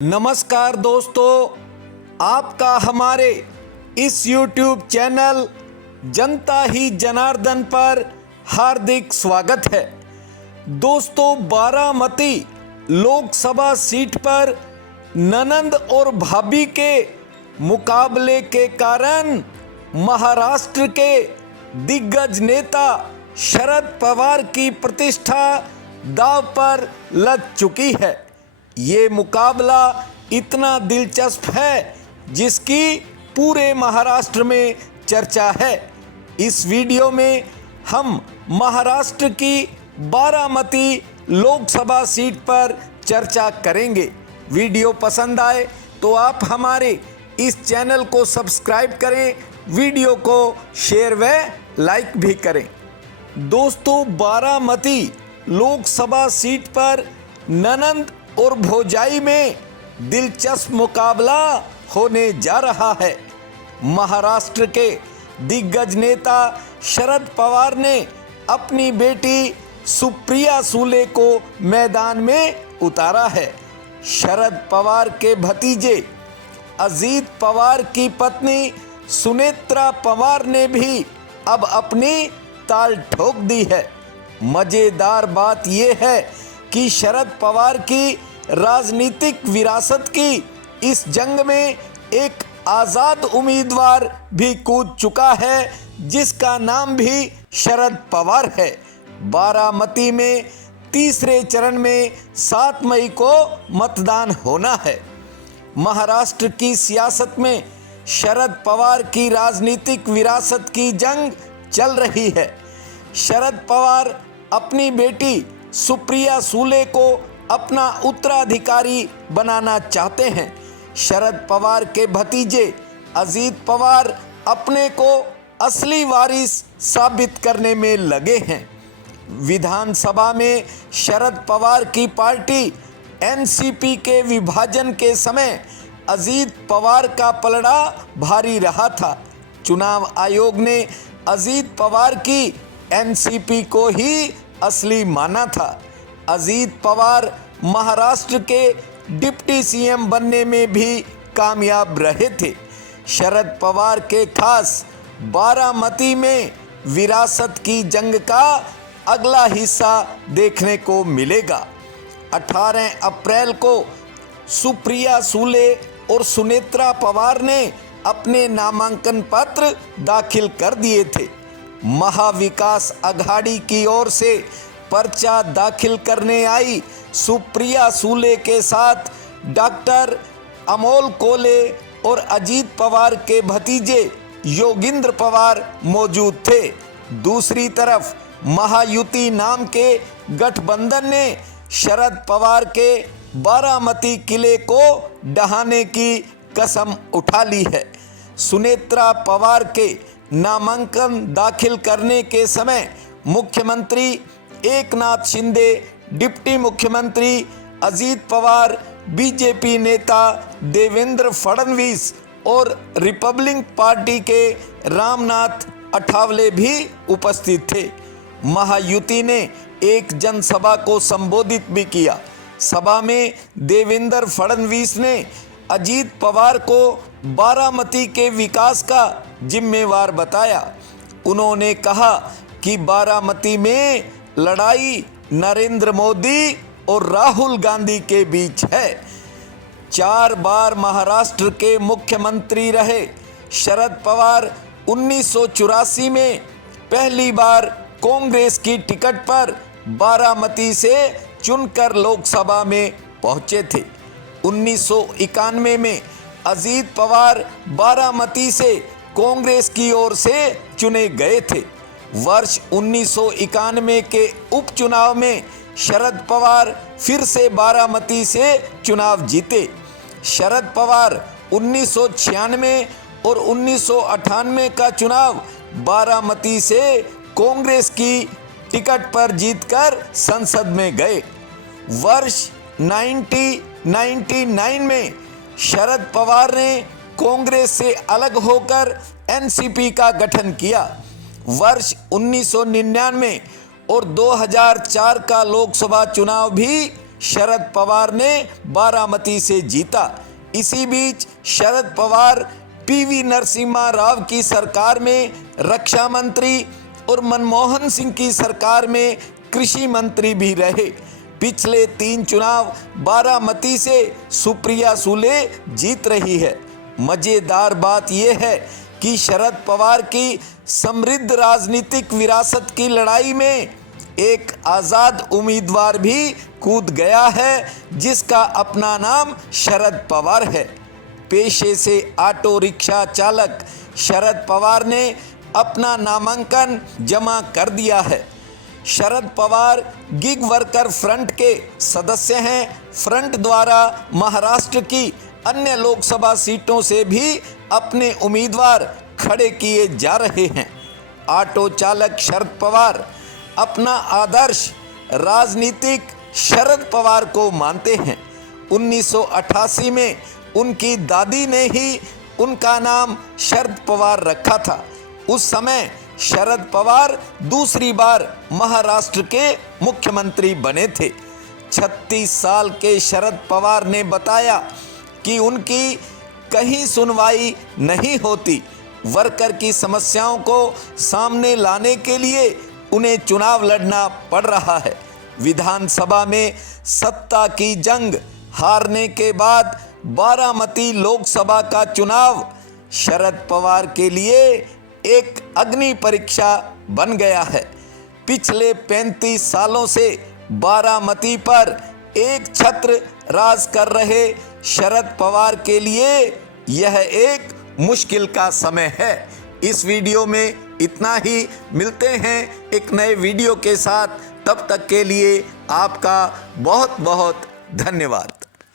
नमस्कार दोस्तों, आपका हमारे इस YouTube चैनल जनता ही जनार्दन पर हार्दिक स्वागत है। दोस्तों, बारामती लोकसभा सीट पर ननंद और भाभी के मुकाबले के कारण महाराष्ट्र के दिग्गज नेता शरद पवार की प्रतिष्ठा दांव पर लग चुकी है। ये मुकाबला इतना दिलचस्प है जिसकी पूरे महाराष्ट्र में चर्चा है। इस वीडियो में हम महाराष्ट्र की बारामती लोकसभा सीट पर चर्चा करेंगे। वीडियो पसंद आए तो आप हमारे इस चैनल को सब्सक्राइब करें, वीडियो को शेयर व लाइक भी करें। दोस्तों, बारामती लोकसभा सीट पर ननंद और भौजाई में दिलचस्प मुकाबला होने जा रहा है। महाराष्ट्र के दिग्गज नेता शरद पवार ने अपनी बेटी सुप्रिया सुले को मैदान में उतारा है। शरद पवार के भतीजे अजीत पवार की पत्नी सुनेत्रा पवार ने भी अब अपनी ताल ठोक दी है। मजेदार बात यह है कि शरद पवार की राजनीतिक विरासत की इस जंग में एक आज़ाद उम्मीदवार भी कूद चुका है जिसका नाम भी शरद पवार है। बारामती में तीसरे चरण में 7 मई को मतदान होना है। महाराष्ट्र की सियासत में शरद पवार की राजनीतिक विरासत की जंग चल रही है। शरद पवार अपनी बेटी सुप्रिया सुले को अपना उत्तराधिकारी बनाना चाहते हैं। शरद पवार के भतीजे अजीत पवार अपने को असली वारिस साबित करने में लगे हैं। विधानसभा में शरद पवार की पार्टी एनसीपी के विभाजन के समय अजीत पवार का पलड़ा भारी रहा था। चुनाव आयोग ने अजीत पवार की एनसीपी को ही असली माना था। अजीत पवार महाराष्ट्र के डिप्टी सीएम बनने में भी कामयाब रहे थे। शरद पवार के खास बारामती में विरासत की जंग का अगला हिस्सा देखने को मिलेगा। 18 अप्रैल को सुप्रिया सुले और सुनेत्रा पवार ने अपने नामांकन पत्र दाखिल कर दिए थे। महाविकास अघाड़ी की ओर से पर्चा दाखिल करने आई सुप्रिया सुले के साथ डॉक्टर अमोल कोले और अजीत पवार के भतीजे योगिंद्र पवार मौजूद थे। दूसरी तरफ महायुति नाम के गठबंधन ने शरद पवार के बारामती किले को ढहाने की कसम उठा ली है। सुनेत्रा पवार के नामांकन दाखिल करने के समय मुख्यमंत्री एकनाथ शिंदे, डिप्टी मुख्यमंत्री अजीत पवार, बीजेपी नेता देवेंद्र फडणवीस और रिपब्लिकन पार्टी के रामनाथ अठावले भी उपस्थित थे। महायुति ने एक जनसभा को संबोधित भी किया। सभा में देवेंद्र फडणवीस ने अजीत पवार को बारामती के विकास का जिम्मेवार बताया। उन्होंने कहा कि बारामती में लड़ाई नरेंद्र मोदी और राहुल गांधी के बीच है। 4 बार महाराष्ट्र के मुख्यमंत्री रहे शरद पवार 1984 में पहली बार कांग्रेस की टिकट पर बारामती से चुनकर लोकसभा में पहुंचे थे। 1991 में अजीत पवार बारामती से कांग्रेस की ओर से चुने गए थे। वर्ष 1991 के उपचुनाव में शरद पवार फिर से बारामती से चुनाव जीते। शरद पवार 1996 और 1998 का चुनाव बारामती से कांग्रेस की टिकट पर जीतकर संसद में गए। वर्ष 1999 में शरद पवार ने कांग्रेस से अलग होकर एनसीपी का गठन किया। वर्ष 1999 और 2004 का लोकसभा चुनाव भी शरद पवार ने बारामती से जीता। इसी बीच शरद पवार पीवी नरसिम्हा राव की सरकार में रक्षा मंत्री और मनमोहन सिंह की सरकार में कृषि मंत्री भी रहे। पिछले 3 चुनाव बारामती से सुप्रिया सुले जीत रही है। मजेदार बात यह है कि शरद पवार की समृद्ध राजनीतिक विरासत की लड़ाई में एक आज़ाद उम्मीदवार भी कूद गया है, जिसका अपना नाम शरद पवार है। पेशे से ऑटो रिक्शा चालक शरद पवार ने अपना नामांकन जमा कर दिया है। Sharad Pawar gig worker front के सदस्य हैं। फ्रंट द्वारा महाराष्ट्र की अन्य लोकसभा सीटों से भी अपने उम्मीदवार खड़े किए जा रहे हैं। ऑटो चालक शरद पवार अपना आदर्श राजनीतिक शरद पवार को मानते हैं। 1988 में उनकी दादी ने ही उनका नाम शरद पवार रखा था। उस समय शरद पवार दूसरी बार महाराष्ट्र के मुख्यमंत्री बने थे। 36 साल के शरद पवार ने बताया कि उनकी कहीं सुनवाई नहीं होती। वर्कर की समस्याओं को सामने लाने के लिए उन्हें चुनाव लड़ना पड़ रहा है। विधानसभा में सत्ता की जंग हारने के बाद बारामती लोकसभा का चुनाव शरद पवार के लिए एक अग्नि परीक्षा बन गया है। पिछले 35 सालों से बारामती पर एक छत्र राज कर रहे शरद पवार के लिए यह एक मुश्किल का समय है। इस वीडियो में इतना ही। मिलते हैं एक नए वीडियो के साथ। तब तक के लिए आपका बहुत बहुत धन्यवाद।